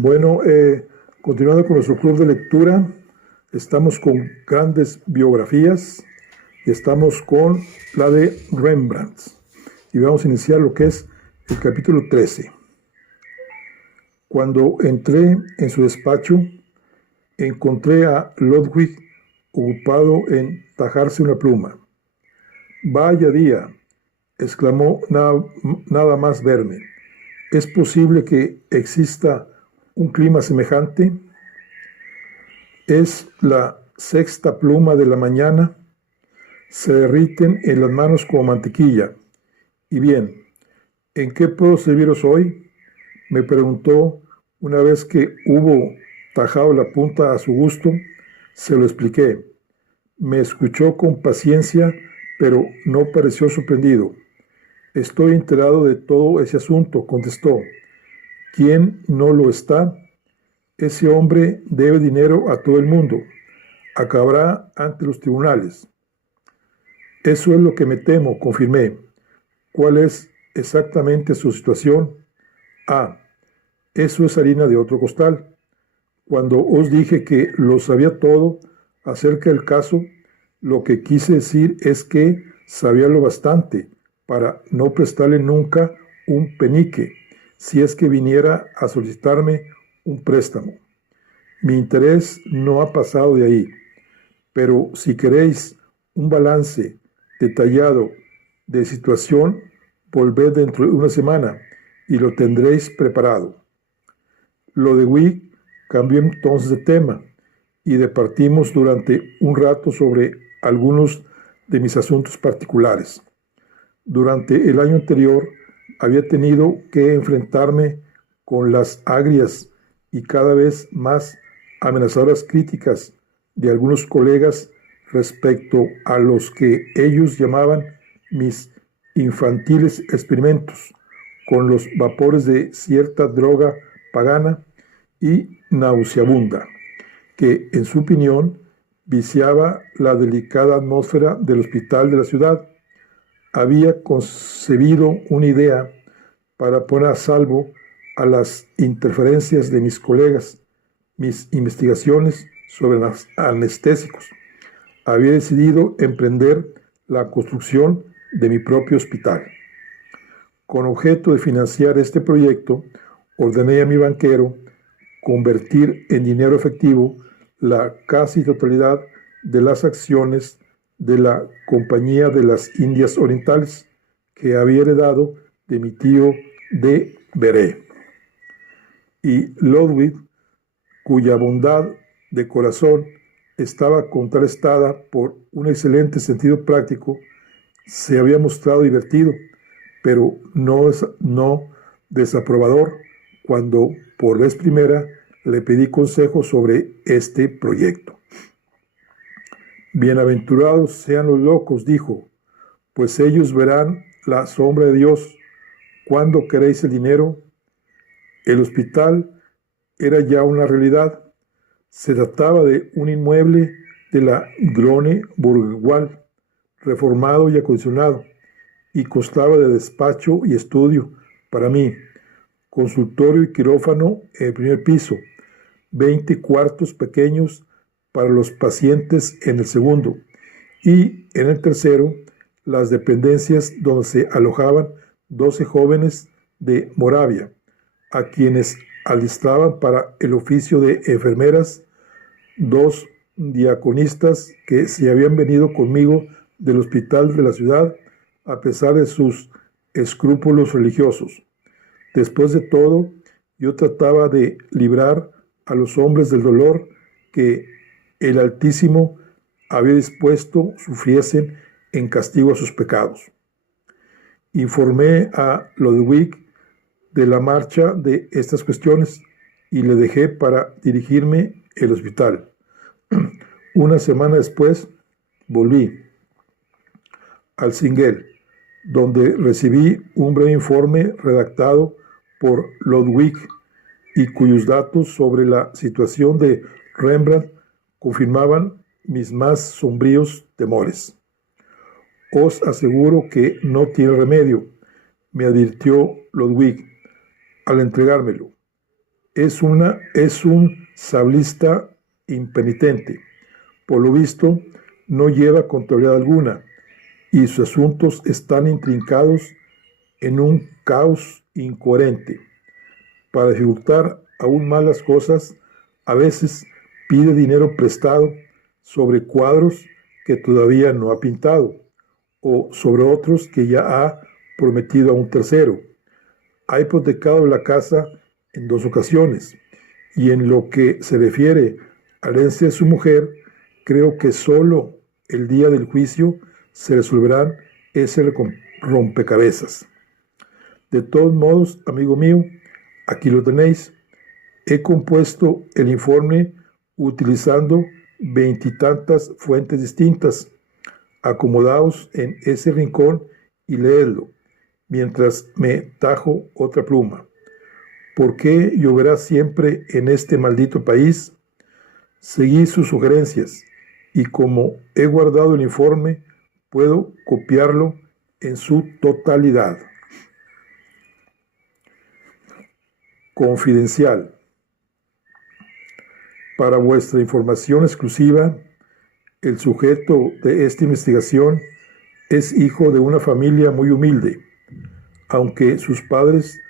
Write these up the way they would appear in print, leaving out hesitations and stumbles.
Bueno, continuando con nuestro club de lectura, estamos con grandes biografías y estamos con la de Rembrandt. Y vamos a iniciar lo que es el capítulo 13. Cuando entré en su despacho, encontré a Ludwig ocupado en tajarse una pluma. «Vaya día», exclamó nada más verme. «¿Es posible que exista un clima semejante? Es la sexta pluma de la mañana, se derriten en las manos como mantequilla. Y bien, ¿en qué puedo serviros hoy?», me preguntó una vez que hubo tajado la punta a su gusto. Se lo expliqué. Me escuchó con paciencia, pero no pareció sorprendido. «Estoy enterado de todo ese asunto», contestó. «¿Quién no lo está? Ese hombre debe dinero a todo el mundo. Acabará ante los tribunales». «Eso es lo que me temo», confirmé. «¿Cuál es exactamente su situación?». «Ah, eso es harina de otro costal. Cuando os dije que lo sabía todo acerca del caso, lo que quise decir es que sabía lo bastante para no prestarle nunca un penique si es que viniera a solicitarme un préstamo. Mi interés no ha pasado de ahí, pero si queréis un balance detallado de situación, volved dentro de una semana y lo tendréis preparado». Ludwig cambió entonces de tema y departimos durante un rato sobre algunos de mis asuntos particulares. Durante el año anterior había tenido que enfrentarme con las agrias y cada vez más amenazadoras críticas de algunos colegas respecto a los que ellos llamaban mis infantiles experimentos con los vapores de cierta droga pagana y nauseabunda, que en su opinión viciaba la delicada atmósfera del hospital de la ciudad. Había concebido una idea para poner a salvo a las interferencias de mis colegas, mis investigaciones sobre los anestésicos. Había decidido emprender la construcción de mi propio hospital. Con objeto de financiar este proyecto, ordené a mi banquero convertir en dinero efectivo la casi totalidad de las acciones de la Compañía de las Indias Orientales que había heredado de mi tío de Bere. Y Ludwig, cuya bondad de corazón estaba contrastada por un excelente sentido práctico, se había mostrado divertido, pero no desaprobador, cuando por vez primera le pedí consejo sobre este proyecto. «Bienaventurados sean los locos», dijo, «pues ellos verán la sombra de Dios. ¿Cuándo queréis el dinero?». El hospital era ya una realidad. Se trataba de un inmueble de la Grone Bourgeois, reformado y acondicionado, y constaba de despacho y estudio para mí, consultorio y quirófano en el primer piso, 20 cuartos pequeños para los pacientes en el segundo, y en el tercero las dependencias donde se alojaban 12 jóvenes de Moravia, a quienes alistaban para el oficio de enfermeras, 2 diaconistas que se habían venido conmigo del hospital de la ciudad a pesar de sus escrúpulos religiosos. Después de todo, yo trataba de librar a los hombres del dolor que el Altísimo había dispuesto sufriesen en castigo a sus pecados. Informé a Ludwig de la marcha de estas cuestiones y le dejé para dirigirme el hospital. Una semana después volví al Singel, donde recibí un breve informe redactado por Ludwig y cuyos datos sobre la situación de Rembrandt confirmaban mis más sombríos temores. «Os aseguro que no tiene remedio», me advirtió Ludwig al entregármelo. Es un sablista impenitente. Por lo visto, no lleva contabilidad alguna y sus asuntos están intrincados en un caos incoherente. Para dificultar aún más las cosas, a veces pide dinero prestado sobre cuadros que todavía no ha pintado o sobre otros que ya ha prometido a un tercero. Ha hipotecado la casa en 2 ocasiones y en lo que se refiere a la herencia de su mujer, creo que solo el día del juicio se resolverán ese rompecabezas. De todos modos, amigo mío, aquí lo tenéis. He compuesto el informe utilizando 20 y tantas fuentes distintas. Acomodaos en ese rincón y leedlo, mientras me tajo otra pluma. ¿Por qué lloverá siempre en este maldito país? Seguí sus sugerencias y como he guardado el informe, puedo copiarlo en su totalidad. Confidencial. Para vuestra información exclusiva, el sujeto de esta investigación es hijo de una familia muy humilde. Aunque sus padres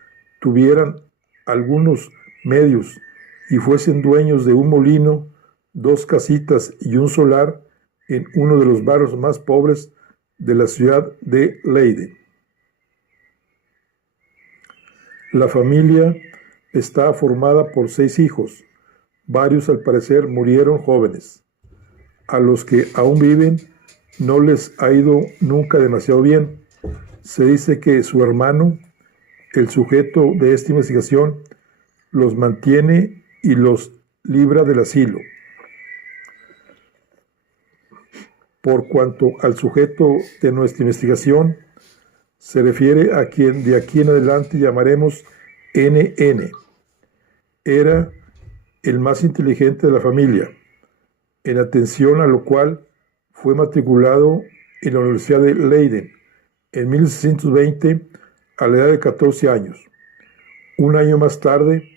tuvieran algunos medios y fuesen dueños de un molino, 2 casitas y un solar en uno de los barrios más pobres de la ciudad de Leiden. La familia está formada por 6 hijos. Varios, al parecer, murieron jóvenes. A los que aún viven no les ha ido nunca demasiado bien. Se dice que su hermano, el sujeto de esta investigación, los mantiene y los libra del asilo. Por cuanto al sujeto de nuestra investigación, se refiere a quien de aquí en adelante llamaremos NN. Era el más inteligente de la familia, en atención a lo cual fue matriculado en la Universidad de Leiden en 1620 a la edad de 14 años. Un año más tarde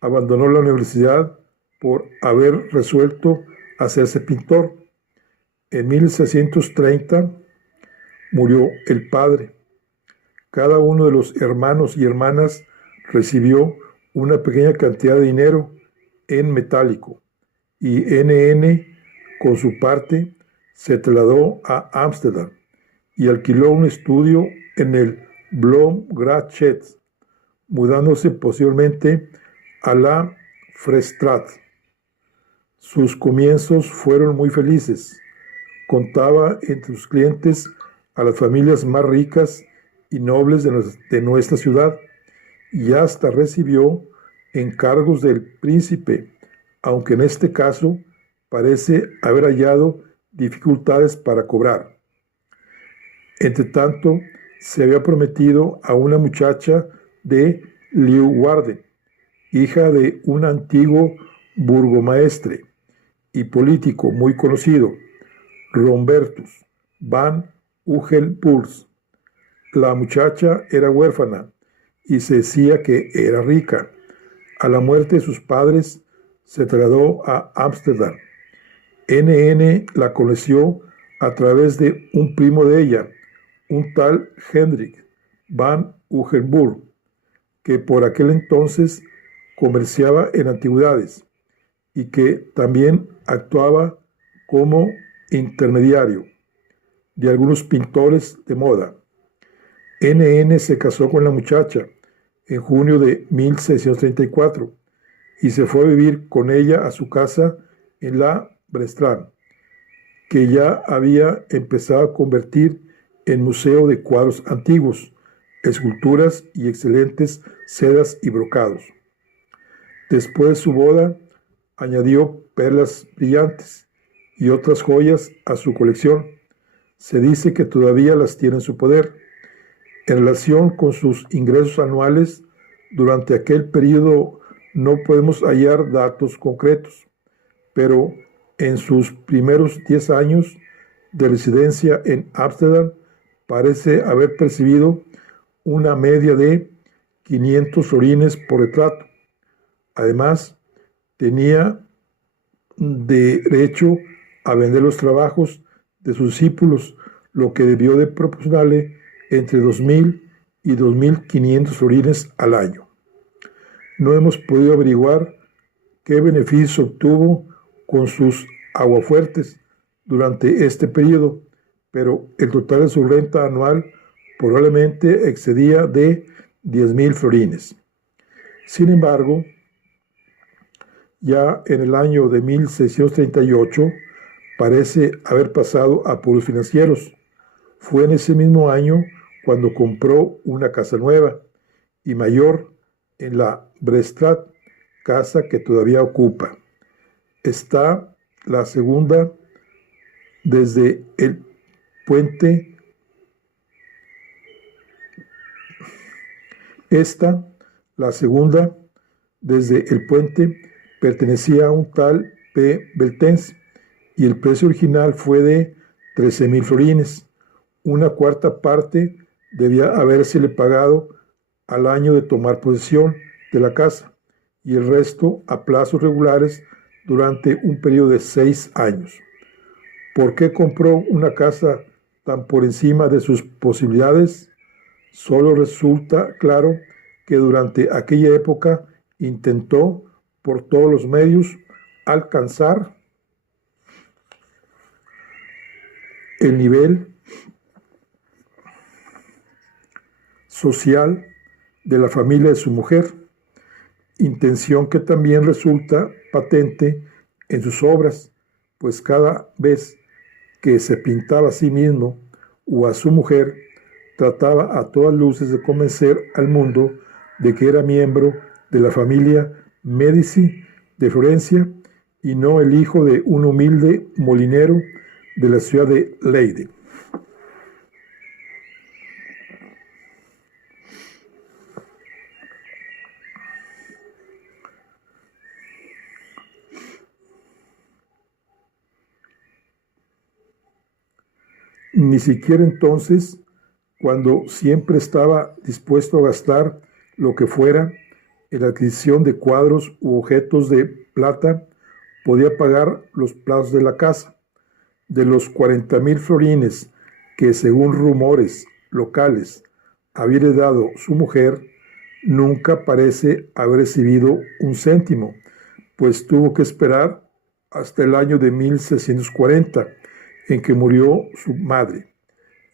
abandonó la universidad por haber resuelto hacerse pintor. En 1630 murió el padre. Cada uno de los hermanos y hermanas recibió una pequeña cantidad de dinero en metálico y NN, con su parte, se trasladó a Ámsterdam y alquiló un estudio en el Blomgradshed, mudándose posteriormente a la Frestraat. Sus comienzos fueron muy felices. Contaba entre sus clientes a las familias más ricas y nobles de nuestra ciudad y hasta recibió encargos del príncipe, aunque en este caso parece haber hallado dificultades para cobrar. Entretanto, se había prometido a una muchacha de Leeuwarden, hija de un antiguo burgomaestre y político muy conocido, Rombertus van Ugelburs. La muchacha era huérfana y se decía que era rica. A la muerte de sus padres, se trasladó a Ámsterdam. NN la conoció a través de un primo de ella, un tal Hendrik van Ugelbur, que por aquel entonces comerciaba en antigüedades y que también actuaba como intermediario de algunos pintores de moda. NN se casó con la muchacha en junio de 1634 y se fue a vivir con ella a su casa en la Brestrand, que ya había empezado a convertir en museo de cuadros antiguos, esculturas y excelentes sedas y brocados. Después de su boda, añadió perlas brillantes y otras joyas a su colección. Se dice que todavía las tiene en su poder. En relación con sus ingresos anuales, durante aquel periodo no podemos hallar datos concretos, pero en sus primeros 10 años de residencia en Ámsterdam parece haber percibido una media de 500 florines por retrato. Además, tenía derecho a vender los trabajos de sus discípulos, lo que debió de proporcionarle entre 2.000 y 2.500 florines al año. No hemos podido averiguar qué beneficio obtuvo con sus aguafuertes durante este periodo, pero el total de su renta anual probablemente excedía de 10.000 florines. Sin embargo, ya en el año de 1638 parece haber pasado a apuros financieros. Fue en ese mismo año cuando compró una casa nueva y mayor en la Brestrat, casa que todavía ocupa. Está la segunda desde el puente. La segunda desde el puente pertenecía a un tal P. Beltens y el precio original fue de 13.000 florines. Una cuarta parte debía habérsele pagado al año de tomar posesión de la casa y el resto a plazos regulares durante un periodo de 6 años. ¿Por qué compró una casa tan por encima de sus posibilidades? Solo resulta claro que durante aquella época intentó por todos los medios alcanzar el nivel social de la familia de su mujer, intención que también resulta patente en sus obras, pues cada vez que se pintaba a sí mismo o a su mujer, trataba a todas luces de convencer al mundo de que era miembro de la familia Medici de Florencia y no el hijo de un humilde molinero de la ciudad de Leyde. Ni siquiera entonces, cuando siempre estaba dispuesto a gastar lo que fuera en la adquisición de cuadros u objetos de plata, podía pagar los plazos de la casa. De los 40.000 florines que, según rumores locales, había heredado su mujer, nunca parece haber recibido un céntimo, pues tuvo que esperar hasta el año de 1640, en que murió su madre,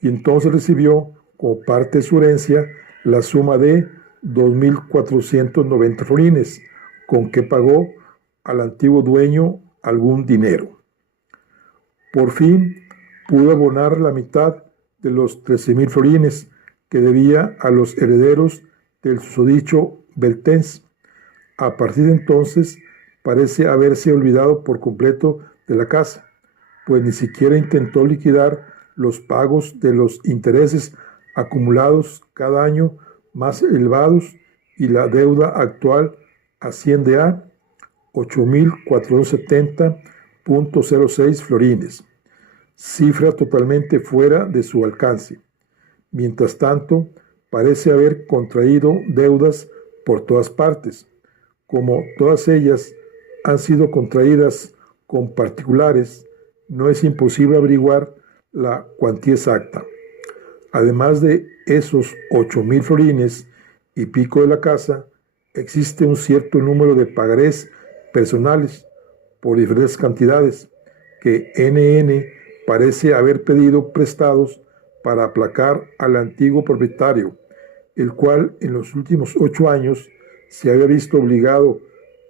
y entonces recibió como parte de su herencia la suma de 2.490 florines, con que pagó al antiguo dueño algún dinero. Por fin pudo abonar la mitad de los 13.000 florines que debía a los herederos del susodicho Beltens. A partir de entonces parece haberse olvidado por completo de la casa, pues ni siquiera intentó liquidar los pagos de los intereses acumulados cada año más elevados, y la deuda actual asciende a 8.470.06 florines, cifra totalmente fuera de su alcance. Mientras tanto, parece haber contraído deudas por todas partes. Como todas ellas han sido contraídas con particulares, no es imposible averiguar la cuantía exacta. Además de esos 8.000 florines y pico de la casa, existe un cierto número de pagarés personales por diferentes cantidades que NN parece haber pedido prestados para aplacar al antiguo propietario, el cual en los últimos 8 años se había visto obligado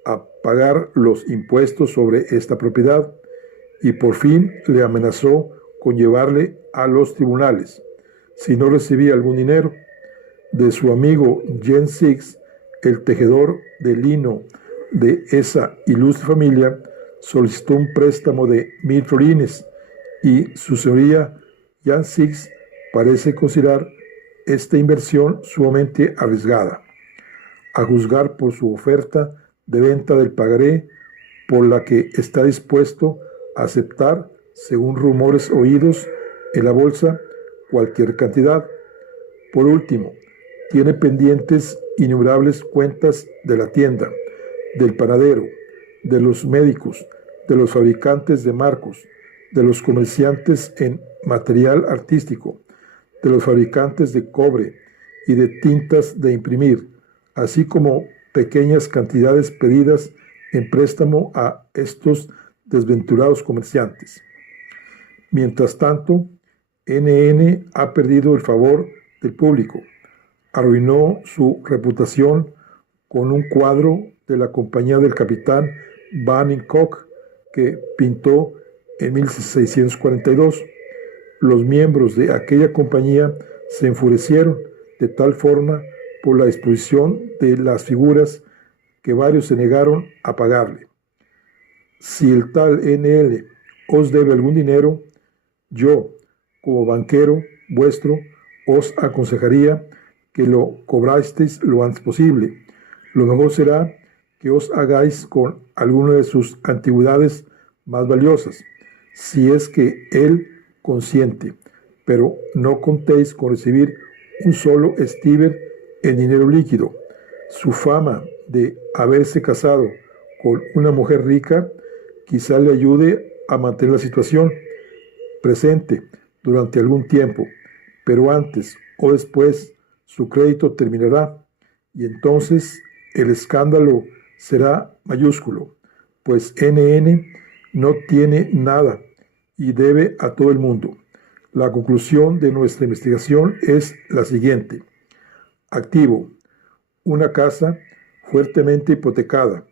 a pagar los impuestos sobre esta propiedad y por fin le amenazó con llevarle a los tribunales si no recibía algún dinero. De su amigo Jen Six, el tejedor de lino de esa ilustre familia, solicitó un préstamo de 1.000 florines y su señoría Jan Six parece considerar esta inversión sumamente arriesgada, a juzgar por su oferta de venta del pagaré, por la que está dispuesto a aceptar, según rumores oídos en la bolsa, cualquier cantidad. Por último, tiene pendientes innumerables cuentas de la tienda, del panadero, de los médicos, de los fabricantes de marcos, de los comerciantes en material artístico, de los fabricantes de cobre y de tintas de imprimir, así como pequeñas cantidades pedidas en préstamo a estos desventurados comerciantes. Mientras tanto, NN ha perdido el favor del público, arruinó su reputación con un cuadro de la compañía del capitán Baring Koch que pintó en 1642. Los miembros de aquella compañía se enfurecieron de tal forma por la exposición de las figuras que varios se negaron a pagarle. Si el tal NL os debe algún dinero, yo, como banquero vuestro, os aconsejaría que lo cobrasteis lo antes posible. Lo mejor será que os hagáis con alguna de sus antigüedades más valiosas, si es que él consiente, pero no contéis con recibir un solo stiver en dinero líquido. Su fama de haberse casado con una mujer rica quizá le ayude a mantener la situación presente durante algún tiempo, pero antes o después su crédito terminará y entonces el escándalo será mayúsculo, pues NN no tiene nada y debe a todo el mundo. La conclusión de nuestra investigación es la siguiente. Activo: una casa fuertemente hipotecada,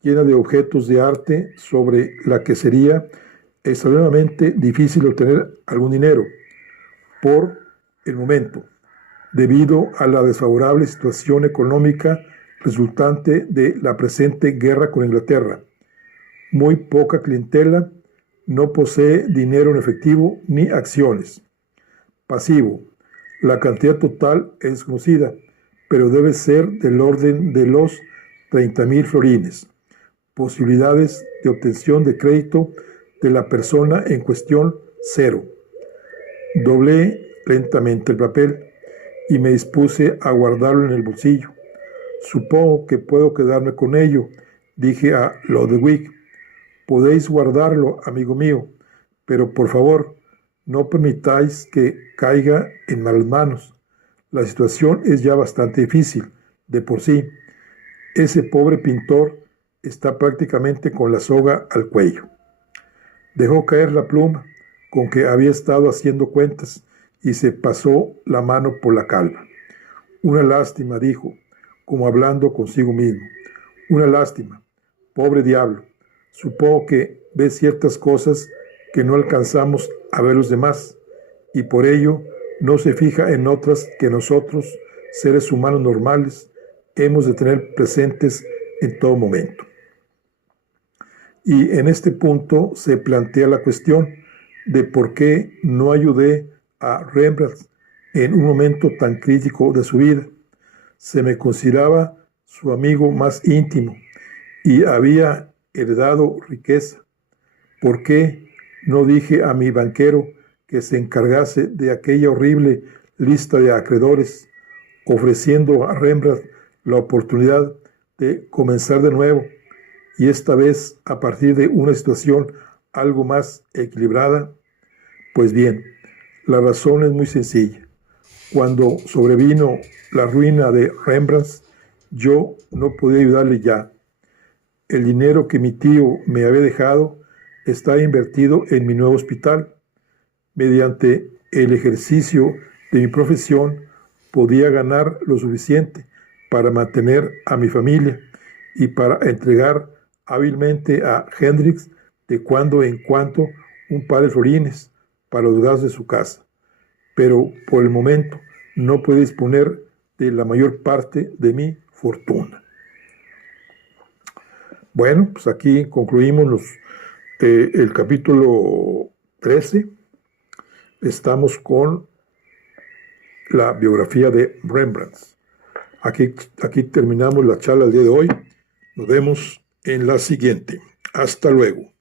llena de objetos de arte sobre la que sería extremadamente difícil obtener algún dinero por el momento, debido a la desfavorable situación económica resultante de la presente guerra con Inglaterra. Muy poca clientela, no posee dinero en efectivo ni acciones. Pasivo: la cantidad total es desconocida, pero debe ser del orden de los 30,000 florines. Posibilidades de obtención de crédito de la persona en cuestión, 0. Doblé lentamente el papel y me dispuse a guardarlo en el bolsillo. Supongo que puedo quedarme con ello, dije a Lodewyk. Podéis guardarlo, amigo mío, pero por favor, no permitáis que caiga en malas manos. La situación es ya bastante difícil, de por sí. Ese pobre pintor está prácticamente con la soga al cuello. Dejó caer la pluma con que había estado haciendo cuentas y se pasó la mano por la calva. Una lástima, dijo, como hablando consigo mismo. Una lástima, pobre diablo. Supongo que ve ciertas cosas que no alcanzamos a ver los demás, y por ello no se fija en otras que nosotros, seres humanos normales, hemos de tener presentes en todo momento. Y en este punto se plantea la cuestión de por qué no ayudé a Rembrandt en un momento tan crítico de su vida. Se me consideraba su amigo más íntimo y había heredado riqueza. ¿Por qué no dije a mi banquero que se encargase de aquella horrible lista de acreedores, ofreciendo a Rembrandt la oportunidad de comenzar de nuevo, y esta vez a partir de una situación algo más equilibrada? Pues bien, la razón es muy sencilla. Cuando sobrevino la ruina de Rembrandt, yo no podía ayudarle ya. El dinero que mi tío me había dejado estaba invertido en mi nuevo hospital. Mediante el ejercicio de mi profesión podía ganar lo suficiente para mantener a mi familia y para entregar hábilmente a Hendrix de cuando en cuando un par de florines para los gastos de su casa. Pero por el momento no puede disponer de la mayor parte de mi fortuna. Bueno, pues aquí concluimos el capítulo 13. Estamos con la biografía de Rembrandt. Aquí terminamos la charla del día de hoy. Nos vemos en la siguiente. Hasta luego.